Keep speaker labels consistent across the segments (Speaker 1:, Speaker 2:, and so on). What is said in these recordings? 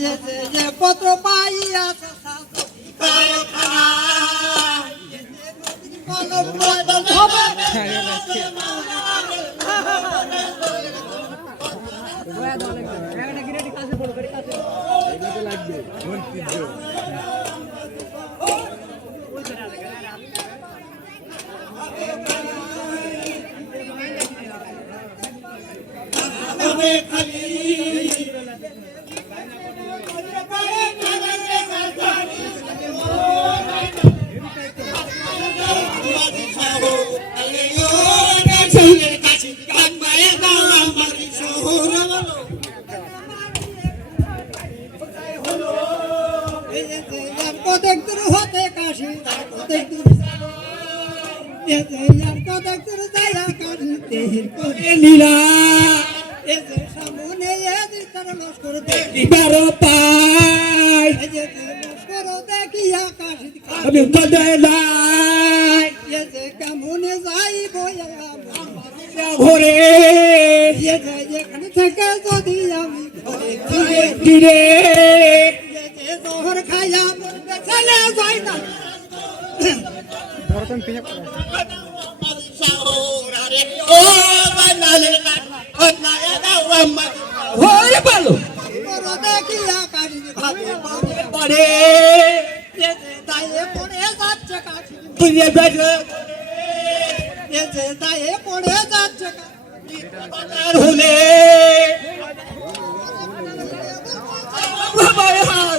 Speaker 1: যে যে পত্র পাইয়া কলম বদল কতক দূর হতে কাশি কতক দূর কতক দূর যাইয়া কাশি তেহির করে লীলা সামনে তার লস্কর দেখি
Speaker 2: বারো পাই
Speaker 1: লস্কর দেখিয়া কাশি
Speaker 2: আমি কদাই লাই
Speaker 1: কেমনে যাইব
Speaker 2: ঘরে
Speaker 1: এখানে থেকে যদি আমি ঘরে ফিরে জহর খাইয়া চলে যাই না।
Speaker 2: ঘরে পালো।
Speaker 1: বড় দেখিয়া কাশি ভাবে ভাবে
Speaker 2: পরে
Speaker 1: এ যে দায়ে পড়ে যাচ্ছে পড়ে
Speaker 2: হলে বাবার হাল ও রে বেগম আমার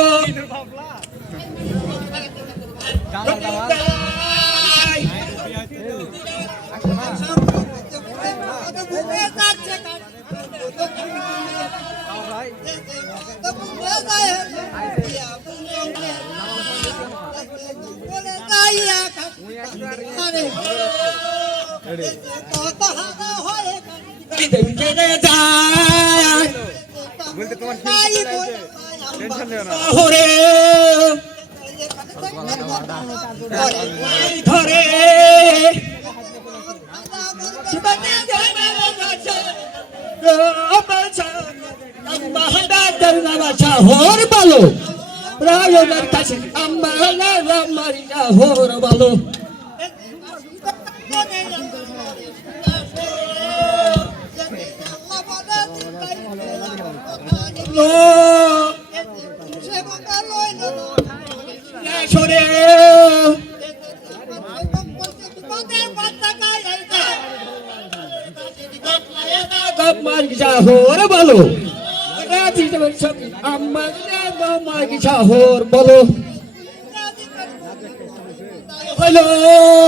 Speaker 2: ধরে হর বলো রায়নের কাছে আমার হর বলো। আমার হর বলো হলো হলো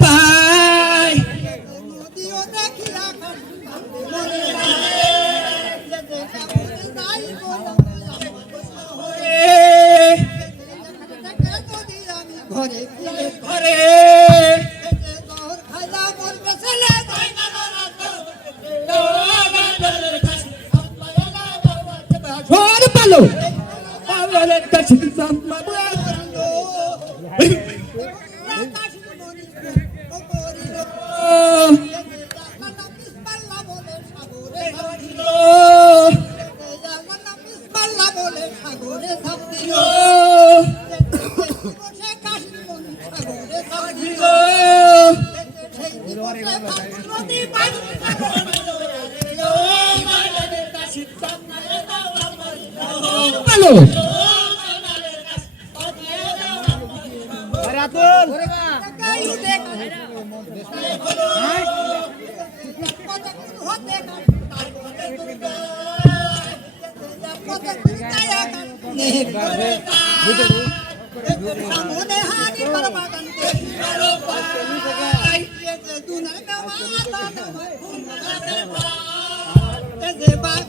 Speaker 2: পাই
Speaker 1: ঘরে ফিরে ভালো। যে
Speaker 3: বাঘ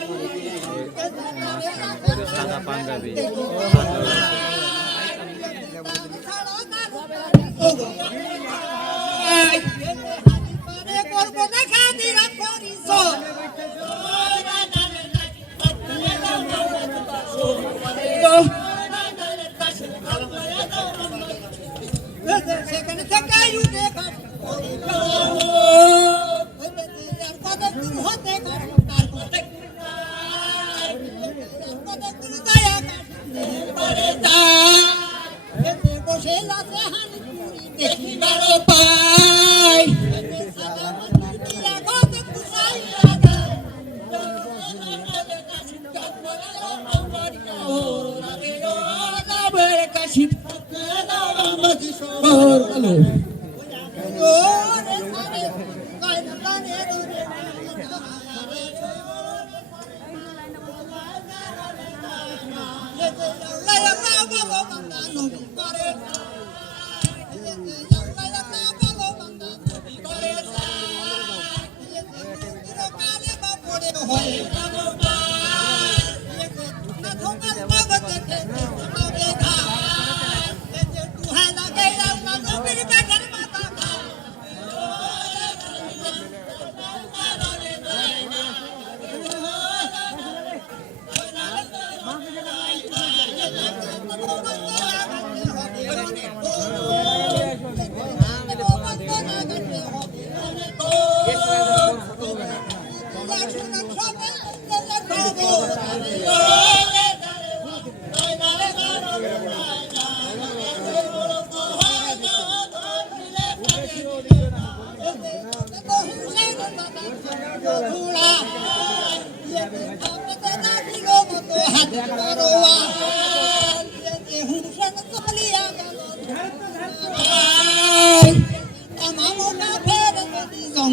Speaker 3: থাকবে সাদা পাঞ্জাবি।
Speaker 1: সেখানে থেকে Mahor, alô.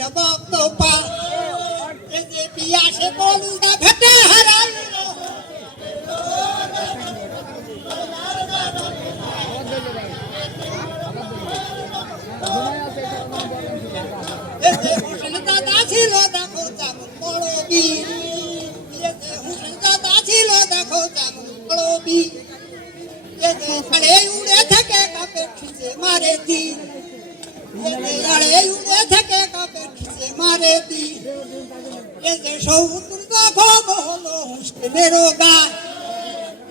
Speaker 1: হারাইল ভক্ত পা। এই যে পিয়াসে বলুদা ভেটে হারাইল। ছিল, দেখো তেমন বড় বীর। দাদা ছিল, দেখো তেমন বড় বীর। উড়ে থাকে কাপে খিচে মারে দিন আরে নিচে মারে দি। এ যে সমুদ্র জখম হলো হুসেনের গায়।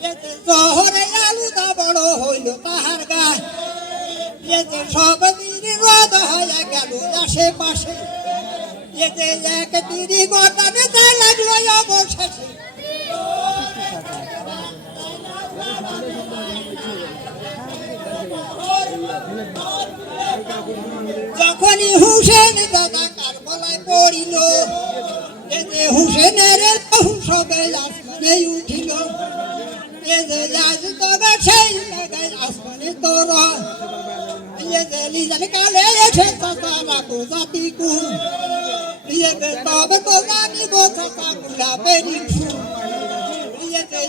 Speaker 1: এ যে আলুদা বড় হইল তাহার গায়। এ যে সব দিন রদ আশেপাশে। এ এক তিরি গোটানে তাই লাগল যখনই হুসেন দাদা পড়িল। এতে হুসেনের বহু সবে আসমানে উঠিল। এতে লাজ তবে সেই লাগাই আসমানে তোর এতে লিজান কালে এসে চাচা বাকু জাতি কু। এতে তবে তো জানি গো চাচা গুলা বেরি ফু। এতে